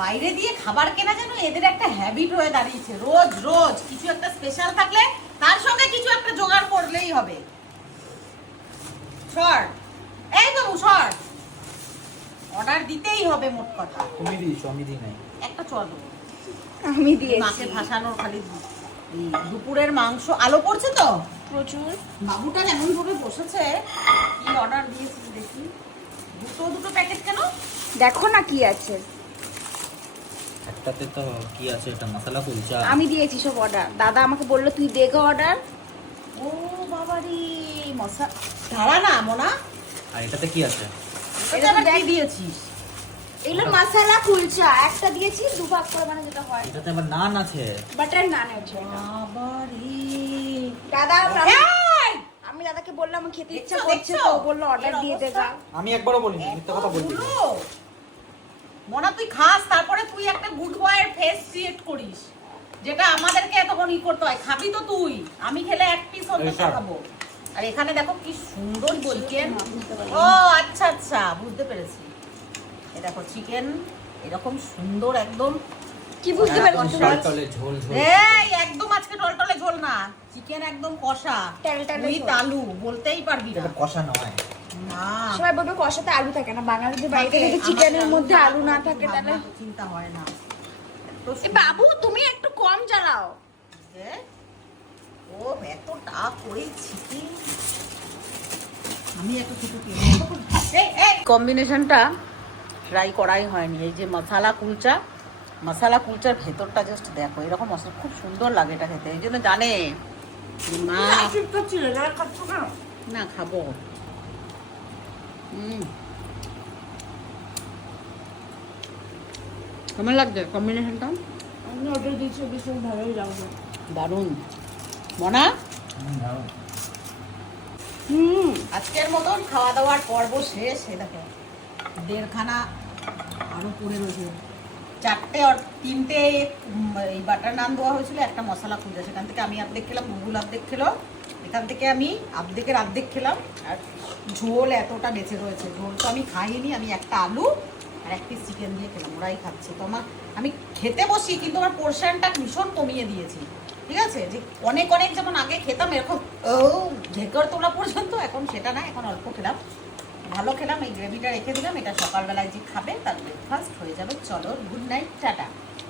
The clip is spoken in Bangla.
বাইরে দিয়ে খাবার কেনা যেন এদের একটা হ্যাবিট হয়ে দাঁড়িয়েছে। রোজ রোজ কিছু একটা স্পেশাল থাকলে তার সঙ্গে কিছু একটা জোগাড় করলেই হবে। সর, এই বাবু সর, অর্ডার দিতেই হবে মোট কথা। তুমি দিয়েছো, আমি দিই নাই। একটা চল আমি দিয়েছি মাকে ভাসানোর খালি এই দুপুরের মাংস আলো পড়ছে তো প্রচুর। বাবুটা এমন ভাবে বসেছে। কি অর্ডার দিয়েছিস দেখি? দুটো দুটো প্যাকেট কেন? দেখো না কি আছে। একটাতে তো কি আছে, এটা মশলা কুলচা। আমি দিয়েছি সব অর্ডার। দাদা আমাকে বললো তুই দে গো অর্ডার। ও বাবারি মশা, দাঁড়া না মোনা, আর এটাতে কি আছে? এটা আবার কি দিয়েছিস? এগুলো মশলা কুলচা একটা দিয়েছি, দুভাগ করে মানে যেটা হয়। এটাতে আবার নান আছে। বাটার নান আছে এটা। বাবারি দাদা এই! আমি দাদাকে বললাম আমার খেতে ইচ্ছা দেখছো, করছে, দেখছো? তো বললো অর্ডার এর দিয়ে অবস্থা? দেগা। আমি একবারও বলিনি, মিথ্যা কথা বলবি না। এতগুলো? মোনা তুই খাস, তারপরে তুই একটা গুড বয়ের ফেস ক্রিয়েট করিস, যেটা আমাদেরকে এতক্ষণ ই করতে হয়। খাবি তো তুই, আমি খেলে এক পিস অন্তত এইসব। খাবো। আর এখানে দেখো কি সুন্দর চিকেন। ও আচ্ছা আচ্ছা, বুঝতে পেরেছি। এই দেখো চিকেন এরকম সুন্দর একদম। কি বুঝতে একদম পারছো? টলটলে ঝোল ঝোল। এই একদম আজকে টলটলে ঝোল না, চিকেন একদম কষা টলটলে উইথ ঝোল। আলু, বলতেই পারবি না। এটা কষা নয়। না সবাই বলবে কষাতে আলু থাকে না, বাঙালিদের বাড়িতে থাকে, যদি চিকেনের আমাদের মধ্যে আলু না কোনো থাকে কিছু তাহলে। ভাবনা তো চিন্তা হয় না। এত এ বাবু তুমি একটু কম চালাও। সুন্দর। ও এতটা করে চিকেন, আমি একটু কিছু কম্বিনেশনটা ট্রাই করাই হয়নি। এই যে মশালা কুলচা, মশালা কুলচার ভেতরটা জাস্ট দেখো, এরকম মশলা খুব সুন্দর লাগে এটা খেতে। এই জন্য জানে যে মা না খাবো। কেমন লাগছে কম্বিনেশনটা? আমি অর্ডার দিয়েছি, ভীষণ ভালোই লাগবে। দারুণ মনা। আজকের মতন খাওয়া দাওয়ার পর্ব শেষ। এই দেখো দেড়খানা আরো পড়ে রয়েছে, চারটে আর তিনটে এই বাটার নান দেওয়া হয়েছিল, একটা মশলা কুলচা। সেখান থেকে আমি অর্ধেক খেলাম, গুগল অর্ধেক খেলো, এখান থেকে আমি অর্ধেক খেলাম। আর ঝোল এতটা বেঁচে রয়েছে, ঝোল তো আমি খাইনি, আমি একটা আলু আর এক পিস চিকেন দিয়ে খেলাম, ওরাই খাচ্ছে। তো আমি খেতে বসি, কিন্তু আমার পোর্শনটা ভীষণ কমিয়ে দিয়েছি। ঠিক আছে, যে অনেক অনেক যেমন আগে খেতাম এরকম ঢেকর তোলা পর্যন্ত, এখন সেটা না, এখন অল্প খেলাম, ভালো খেলাম। এই গ্রেভিটা রেখে দিলাম, এটা সকালবেলায় যে খাবে তার ব্রেকফাস্ট হয়ে যাবে। চলো গুড নাইট, টাটা।